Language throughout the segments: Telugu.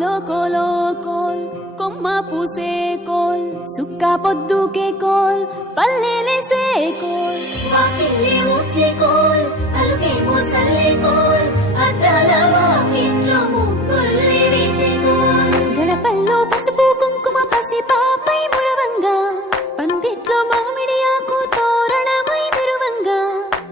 కోలో కోలో కోల్ కొమ్మ పూసే కోల్ సుక్క పొద్దుకే కోల్ పల్లెలేసే కోల్ వాకిలి ఊడ్చే కోల్ అలుకే మోసల్లే కోల్ అద్దాల వాకిట్లో ముగ్గుల్ని వేసే కోల్ గడపల్లో పసుపు కుంకుమ పసి పాపై మురవంగా పందిట్లో మామిడి ఆకు తోరణమై మురవంగా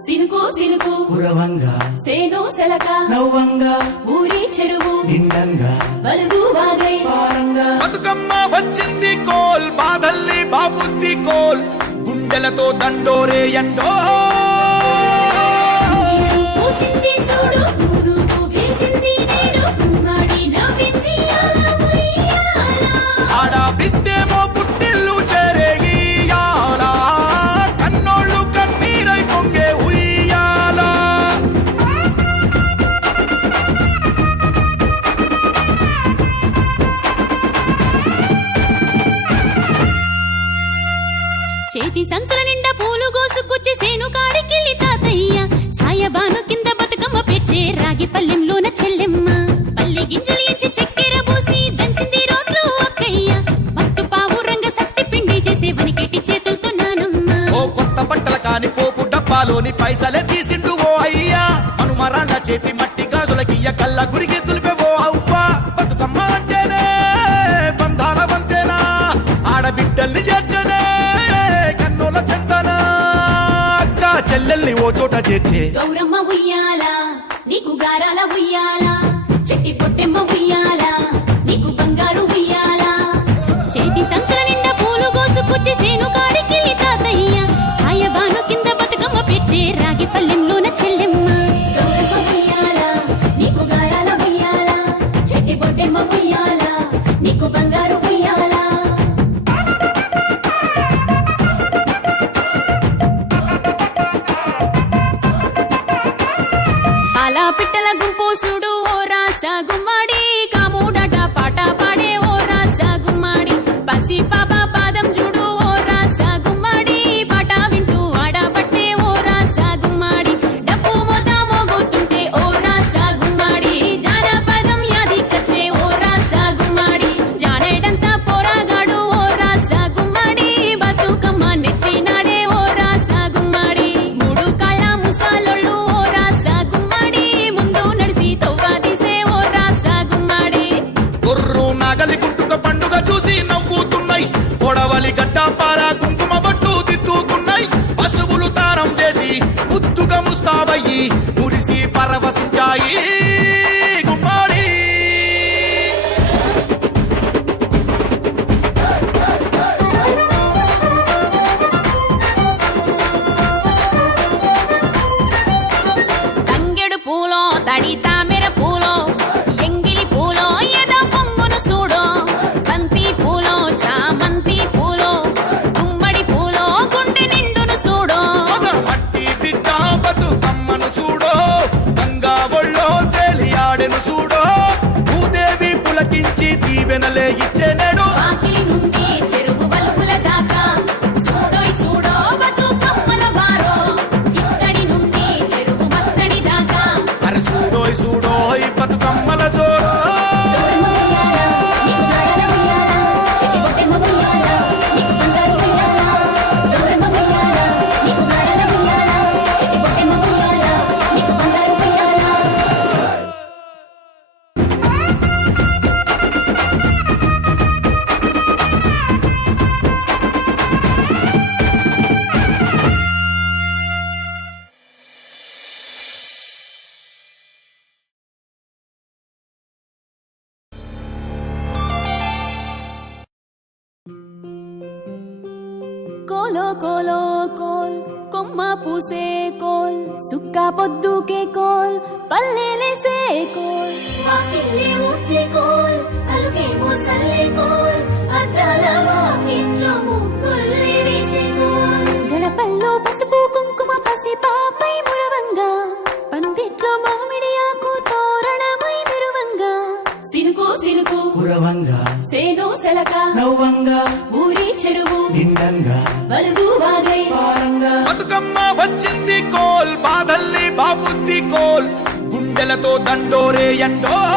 సినుకు సినుకు పురవంగా సేను సెలక నవ్వంగా ఊరి చెరువు నిండంగా బలుగు వాగై పారంగా బతుకమ్మ వచ్చింది కోల్ బాధల్లి బాబుద్ది కోల్ గుండెలతో దండోరే ఎండో పూసింది చూడు పూనుకు వేసింది నేడు గుమ్మడి నవ్వింది అలా ఉయ్యాల ఆడ బిడ్డేమో పుట్టిల్లు చెరేగియాల కన్నోళ్ళు కన్నీరై పొంగే ఉయ్యాల చేతి సంచుల నిండా పూలు గోసుకొచ్చి సేను కాడికెళ్ళి తాతయ్య సాయబాను కింద బతుకమ్మ పేర్చే రాగి పల్లెంలోన చెల్లెమ్మ పల్లె గింజలు ఎంచి చక్కెర పోసి దంచింది రోడ్లు అక్కయ్య మస్తు పావు రంగ సత్తి పిండి చేసే వనికెట్టి చేతులతో నానమ్మ ఓ కొత్త బట్టల కాని పోపు డబ్బాలోని పైసలే తీసిండు ఓ అయ్యా మనుమరాళ్ళ చేతి మట్టి గాజులకియ్య కళ్ళ గురికి తులిపే ఓ అవ్వ బతుకమ్మ అంటేనే బంధాల వంతేనా ఆడబిడ్డల్ని చేర్చనే కన్నుల చెంతనా అక్క చెల్లెల్ని ఓ చోట చేర్చే గౌరమ్మ ఉయ్యాల నీకు గారాల ఉయ్యాల చెట్టి పొట్టెమ్మ ఉయ్యాల నీకు బంగారు ఉయ్యాల చేతి సంచుల నిండా పూలు గోసుకొచ్చి సేను కాడికెళ్ళి తాతయ్య సాయబాను కింద బతుకమ్మ పేర్చే రాగి పల్లెంలోన చెల్లెమ్మ గౌరమ్మ ఉయ్యాల నీకు గారాల ఉయ్యాల చెట్టి పొట్టెమ్మ ఉయ్యాల నీకు బంగారు ఉయ్యాల పాలా పిట్టల గుంపు చూడు ఓ రాస గుమ్మడి కాముడట పాట పాడే ఓ రాస గుమ్మడి పసి పాప పాదం చూడు ఓ రాస గుమ్మడి పాట వింటూ ఆడబట్టే ఓ రాస గుమ్మడి డప్పు మోత మోగుతుంటే ఓ రాస గుమ్మడి జానపదం యాది కచ్చే ఓ రాస గుమ్మడి జానేడంతా పోరాగాడు ఓ రాస గుమ్మడి బతుకమ్మ నెత్తినాడే ఓ రాస గుమ్మడి మూడు కాళ్ళ ముసాలొళ్ళు ఓ రాస గుమ్మడి ముందు నడిసి తవ్వాదిసే ఓ రాస గుమ్మడి గొర్రు నాగలి గుంటుక పండుగ చూసి నవ్వుతున్నాయి పొడవలి గడ్డ పార కుంకుమ బట్టు దిద్దుకున్నాయి పశువులు తారం చేసి ముద్దుగా ముస్తాబయ్యి మురిసి పరవశించాయి గుమ్మాడి తంగెడు పూలో తడి తామెర పూలో ఎంగిలి పూలో ఎద పొంగును చూడో బంతి పూలో చామంతి పూలో గుమ్మడి పూలో గుండె నిండును చూడో మన మట్టి బిడ్డ బతుకమ్మను చూడో గంగా ఒళ్ళో తేలియాడెను చూడో భూదేవి పులకించి దీవెనలే ఇచ్చెనెడు వాకిలి నుండి చెరువు వలుగుల దాకా చూడోయ్ చూడో బతుకమ్మల బారో చిత్తడి నుండి చెరువు మత్తడి దాకా అరే చూడోయ్ చూడోయ్ బతుకమ్మల జోరో గౌరమ్మ ఉయ్యాల, నీకు గారాల ఉయ్యాల, చెట్టి పొట్టెమ్మ ఉయ్యాల, నీకు బంగారు ఉయ్యాల. గౌరమ్మ ఉయ్యాల, నీకు గారాల ఉయ్యాల, చెట్టి పొట్టెమ్మ ఉయ్యాల, నీకు బంగారు ఉయ్యాల. కోలో కోలో కోల్ కొమ్మ పూసే కోల్ సుక్క పొద్దుకే కోల్ పల్లెలేసే కోల్ వాకిలి ఊడ్చే కోల్ అలుకే మోసల్లే కోల్ అద్దాల వాకిట్లో ముగ్గుల్ని వేసే కోల్ గడపల్లో పసుపు కుంకుమ పసి పాపై మురవంగా పందిట్లో మామిడి ఆకు తోరణమై మురవంగా సినుకు సినుకు పురవంగా సేను సెలక నవ్వంగా ఊరి చెరువు నిండంగా బలుగు వాగై పారంగా బతుకమ్మ వచ్చింది కోల్ బాధల్లి బాబుద్ది కోల్ గుండెలతో దండోరే ఎండో